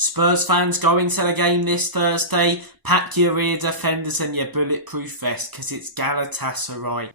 Spurs fans, go into the game this Thursday. Pack your rear defenders and your bulletproof vest because it's Galatasaray.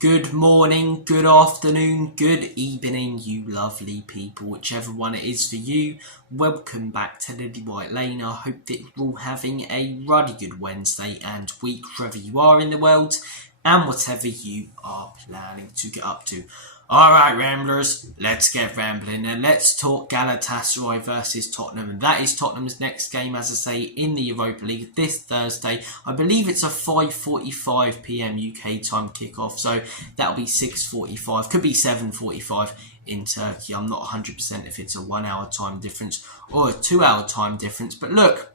Good morning, good afternoon, good evening, you lovely people, whichever one it is for you. Welcome back to Lilywhite Lane. I hope that you're all having a ruddy good Wednesday and week wherever you are in the world and whatever you are planning to get up to. Alright Ramblers, let's get rambling and let's talk Galatasaray versus Tottenham. And that is Tottenham's next game, as I say, in the Europa League this Thursday. I believe it's a 5:45 PM UK time kickoff, so that'll be 6:45, could be 7:45 in Turkey. I'm not 100% if it's a 1 hour time difference or a 2 hour time difference. But look,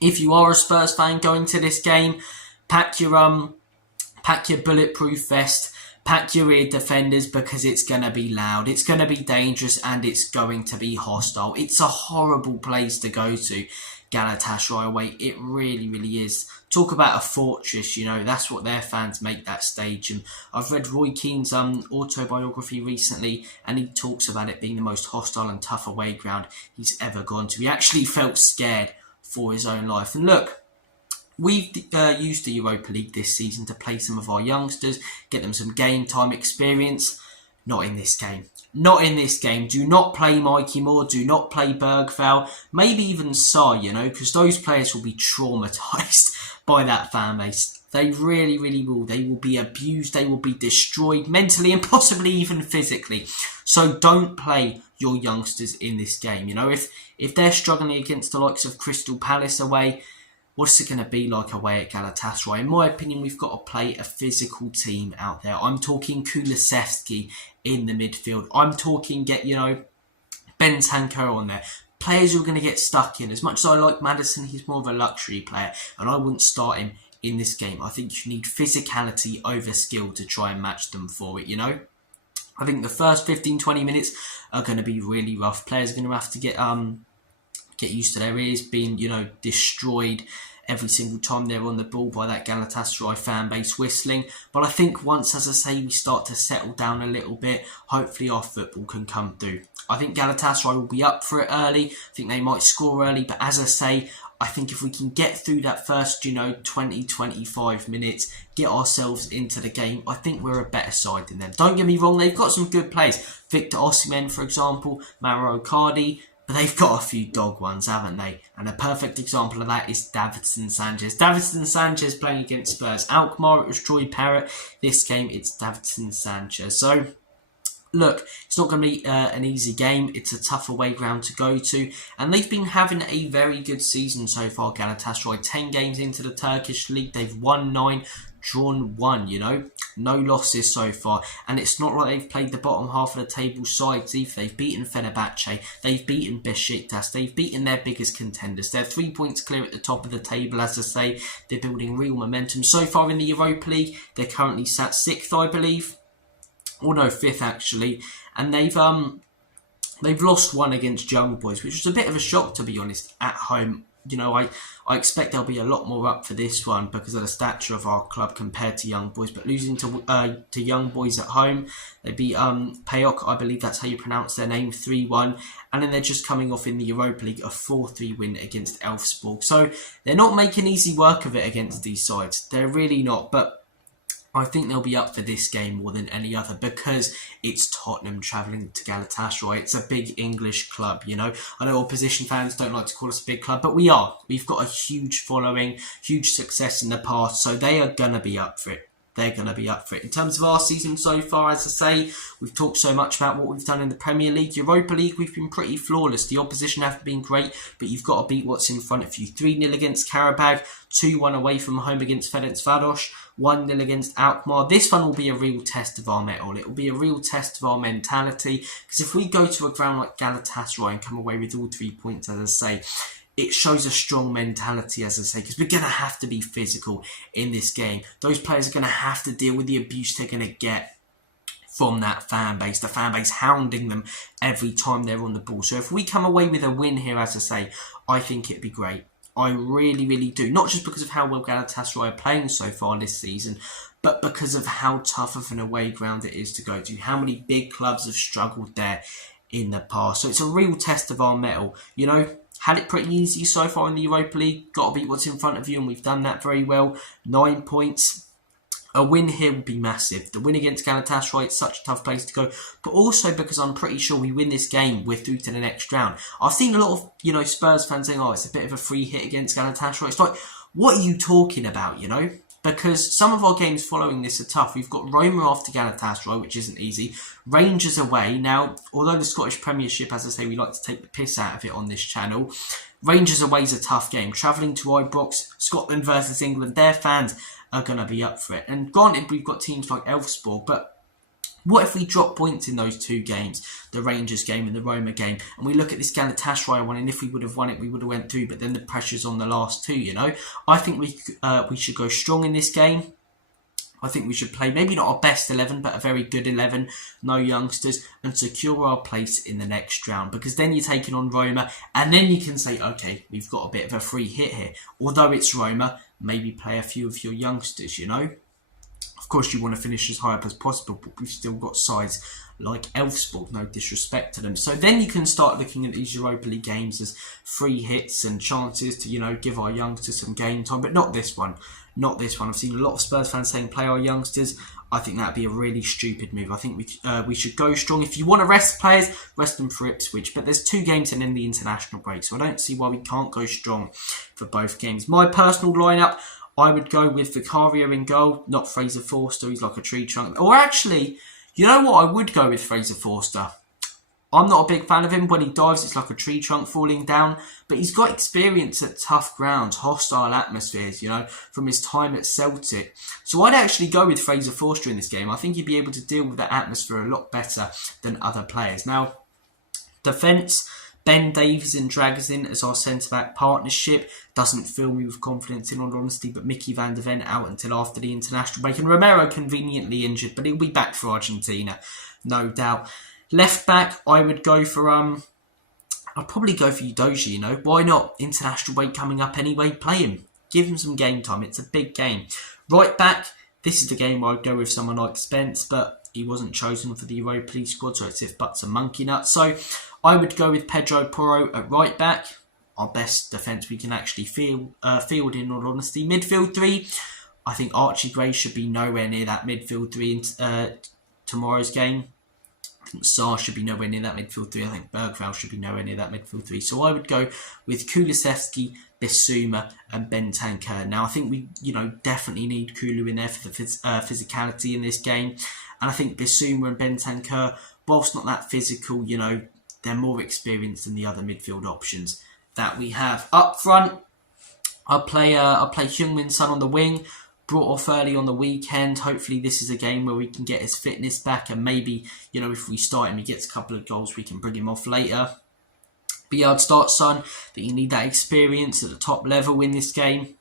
if you are a Spurs fan going to this game, pack your bulletproof vest. Pack your rear defenders because it's going to be loud, it's going to be dangerous and it's going to be hostile. It's a horrible place to go to, Galatasaray away. It really, really is. Talk about a fortress, you know, that's what their fans make that stage. And I've read Roy Keane's autobiography recently and he talks about it being the most hostile and tough away ground he's ever gone to. He actually felt scared for his own life. And look, we've used the Europa League this season to play some of our youngsters, get them some game time experience. Not in this game. Not in this game. Do not play Mikey Moore. Do not play Bergvall. Maybe even Sa, you know, because those players will be traumatised by that fan base. They really, really will. They will be abused. They will be destroyed mentally and possibly even physically. So don't play your youngsters in this game. You know, if they're struggling against the likes of Crystal Palace away, what's it going to be like away at Galatasaray? In my opinion, we've got to play a physical team out there. I'm talking Kulusevski in the midfield. I'm talking Bentancur on there. Players who are going to get stuck in. As much as I like Maddison, he's more of a luxury player and I wouldn't start him in this game. I think you need physicality over skill to try and match them for it, you know? I think the first 15-20 minutes are going to be really rough. Players are going to have to get used to their ears being, destroyed every single time they're on the ball by that Galatasaray fan base whistling. But I think once, as I say, we start to settle down a little bit, hopefully our football can come through. I think Galatasaray will be up for it early. I think they might score early. But as I say, I think if we can get through that first, 20-25 minutes, get ourselves into the game, I think we're a better side than them. Don't get me wrong, they've got some good players. Victor Osimhen, for example, Mauro Icardi. But they've got a few dog ones, haven't they? And a perfect example of that is Davinson Sanchez. Davinson Sanchez playing against Spurs. Alkmaar, it was Troy Parrott. This game, it's Davinson Sanchez. So, look, it's not going to be an easy game. It's a tough away ground to go to. And they've been having a very good season so far, Galatasaray. 10 games into the Turkish league. They've won 9, drawn 1, No losses so far. And it's not like they've played the bottom half of the table sides either. They've beaten Fenerbahce. They've beaten Besiktas. They've beaten their biggest contenders. They're 3 points clear at the top of the table, as I say. They're building real momentum. So far in the Europa League, they're currently sat 6th, I believe. Or no, 5th actually. And they've lost 1 against Young Boys, which was a bit of a shock, to be honest, at home. I expect there'll be a lot more up for this one because of the stature of our club compared to Young Boys. But losing to Young Boys at home, they beat Payok, I believe that's how you pronounce their name, 3-1. And then they're just coming off in the Europa League a 4-3 win against Elfsborg. So they're not making easy work of it against these sides. They're really not. But I think they'll be up for this game more than any other because it's Tottenham travelling to Galatasaray. It's a big English club, I know opposition fans don't like to call us a big club, but we are. We've got a huge following, huge success in the past, so they are going to be up for it. They're going to be up for it. In terms of our season so far, as I say, we've talked so much about what we've done in the Premier League. Europa League, we've been pretty flawless. The opposition haven't been great, but you've got to beat what's in front of you. 3-0 against Karabag, 2-1 away from home against Ferencvaros, 1-0 against Alkmaar. This one will be a real test of our mettle. It will be a real test of our mentality, because if we go to a ground like Galatasaray and come away with all 3 points, as I say, it shows a strong mentality, as I say, because we're going to have to be physical in this game. Those players are going to have to deal with the abuse they're going to get from that fan base. The fan base hounding them every time they're on the ball. So if we come away with a win here, as I say, I think it'd be great. I really, really do. Not just because of how well Galatasaray are playing so far this season, but because of how tough of an away ground it is to go to. How many big clubs have struggled there in the past. So it's a real test of our mettle. Had it pretty easy so far in the Europa League. Got to beat what's in front of you, and we've done that very well. 9 points. A win here would be massive. The win against Galatasaray, it's such a tough place to go. But also because I'm pretty sure we win this game, we're through to the next round. I've seen a lot of, Spurs fans saying, oh, it's a bit of a free hit against Galatasaray. It's like, what are you talking about, Because some of our games following this are tough. We've got Roma after Galatasaray, which isn't easy. Rangers away. Now, although the Scottish Premiership, as I say, we like to take the piss out of it on this channel. Rangers away is a tough game. Travelling to Ibrox, Scotland versus England, their fans are going to be up for it. And granted, we've got teams like Elfsborg, but what if we drop points in those 2 games, the Rangers game and the Roma game, and we look at this Galatasaray one, and if we would have won it, we would have went through, but then the pressure's on the last 2, I think we should go strong in this game. I think we should play maybe not our best 11, but a very good 11, no youngsters, and secure our place in the next round. Because then you're taking on Roma, and then you can say, okay, we've got a bit of a free hit here. Although it's Roma, maybe play a few of your youngsters, Of course, you want to finish as high up as possible, but we've still got sides like Elfsborg, no disrespect to them. So then you can start looking at these Europa League games as free hits and chances to, give our youngsters some game time, but not this one. Not this one. I've seen a lot of Spurs fans saying play our youngsters. I think that'd be a really stupid move. I think we should go strong. If you want to rest players, rest them for Ipswich. But there's 2 games and then the international break, so I don't see why we can't go strong for both games. My personal lineup, I would go with Vicario in goal, not Fraser Forster. He's like a tree trunk. Or actually, you know what? I would go with Fraser Forster. I'm not a big fan of him. When he dives, it's like a tree trunk falling down. But he's got experience at tough grounds, hostile atmospheres, from his time at Celtic. So I'd actually go with Fraser Forster in this game. I think he'd be able to deal with that atmosphere a lot better than other players. Now, defence, Ben Davies and Dragusin as our centre-back partnership. Doesn't fill me with confidence in all honesty, but Mickey van der Ven out until after the international break. And Romero conveniently injured, but he'll be back for Argentina, no doubt. Left back, I would go for, I'd probably go for Udogie, Why not? International break coming up anyway. Play him. Give him some game time. It's a big game. Right back, this is the game where I'd go with someone like Spence, but he wasn't chosen for the Europa League squad, so it's if buts and monkey nuts. So I would go with Pedro Porro at right back. Our best defence we can actually field in all honesty. Midfield 3, I think Archie Gray should be nowhere near that midfield 3 in tomorrow's game. I think Sarr should be nowhere near that midfield 3. I think Bergvall should be nowhere near that midfield 3. So I would go with Kulusevski, Bissouma and Bentancur. Now I think we, definitely need Kulu in there for the physicality in this game. And I think Bissouma and Bentancur, whilst not that physical, they're more experienced than the other midfield options that we have. Up front, I'll play Heung-min Son on the wing. Brought off early on the weekend. Hopefully this is a game where we can get his fitness back, and maybe, if we start him, he gets a couple of goals, we can bring him off later. But yeah, I'd start Son. That you need that experience at the top level in this game.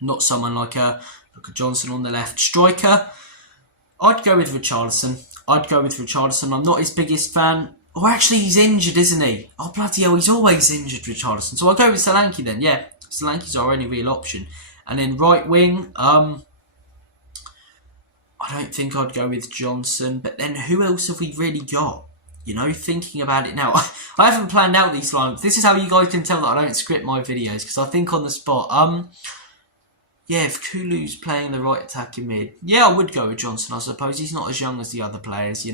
Not someone like a Johnson on the left. Striker, I'd go with Richarlison. I'm not his biggest fan. Or actually, he's injured, isn't he? Oh, bloody hell, he's always injured, Richarlison. So I'll go with Solanke then. Yeah, Solanke's our only real option. And then right wing, I don't think I'd go with Johnson. But then who else have we really got? Thinking about it now. I haven't planned out these lines. This is how you guys can tell that I don't script my videos, because I think on the spot. Yeah, if Kulu's playing the right attacking mid, yeah, I would go with Johnson, I suppose. He's not as young as the other players,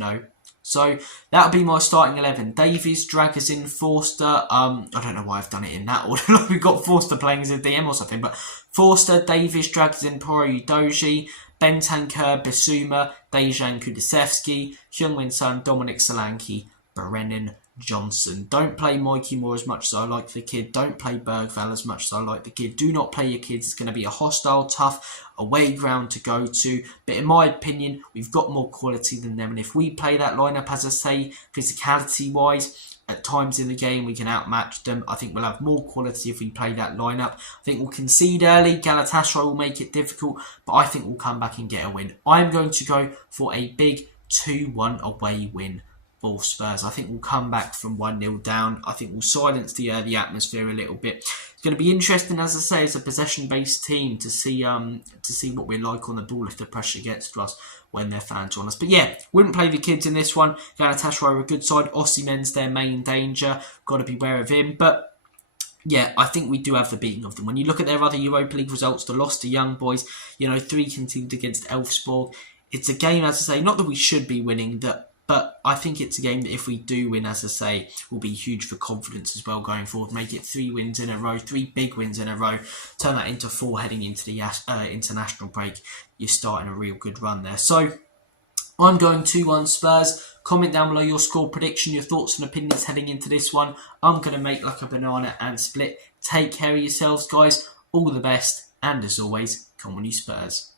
So that would be my starting 11. Davies, Dragusin, Forster. I don't know why I've done it in that order. We've got Forster playing as a DM or something. But Forster, Davies, Dragusin, Porro, Udogie, Bentancur, Bissouma, Dejan Kulusevski, Heung-min Son, Dominic Solanke, Brennan Johnson. Don't play Mikey Moore as much as I like the kid. Don't play Bergvall as much as I like the kid. Do not play your kids. It's going to be a hostile, tough away ground to go to. But in my opinion, we've got more quality than them. And if we play that lineup, as I say, physicality-wise, at times in the game we can outmatch them. I think we'll have more quality if we play that lineup. I think we'll concede early. Galatasaray will make it difficult, but I think we'll come back and get a win. I'm going to go for a big 2-1 away win for Spurs. I think we'll come back from 1-0 down. I think we'll silence the atmosphere a little bit. It's going to be interesting, as I say, as a possession-based team to see what we're like on the ball if the pressure gets to us when their fans are on us. But yeah, wouldn't play the kids in this one. Galatasaray are a good side. Osimhen's their main danger. Got to be aware of him. But Yeah, I think we do have the beating of them. When you look at their other Europa League results, the loss to Young Boys, 3 conceded against Elfsborg. It's a game, as I say, not that we should be winning, but I think it's a game that if we do win, as I say, will be huge for confidence as well going forward. Make it 3 wins in a row, 3 big wins in a row. Turn that into 4 heading into the international break. You're starting a real good run there. So I'm going 2-1 Spurs. Comment down below your score prediction, your thoughts and opinions heading into this one. I'm going to make like a banana and split. Take care of yourselves, guys. All the best. And as always, come on you Spurs.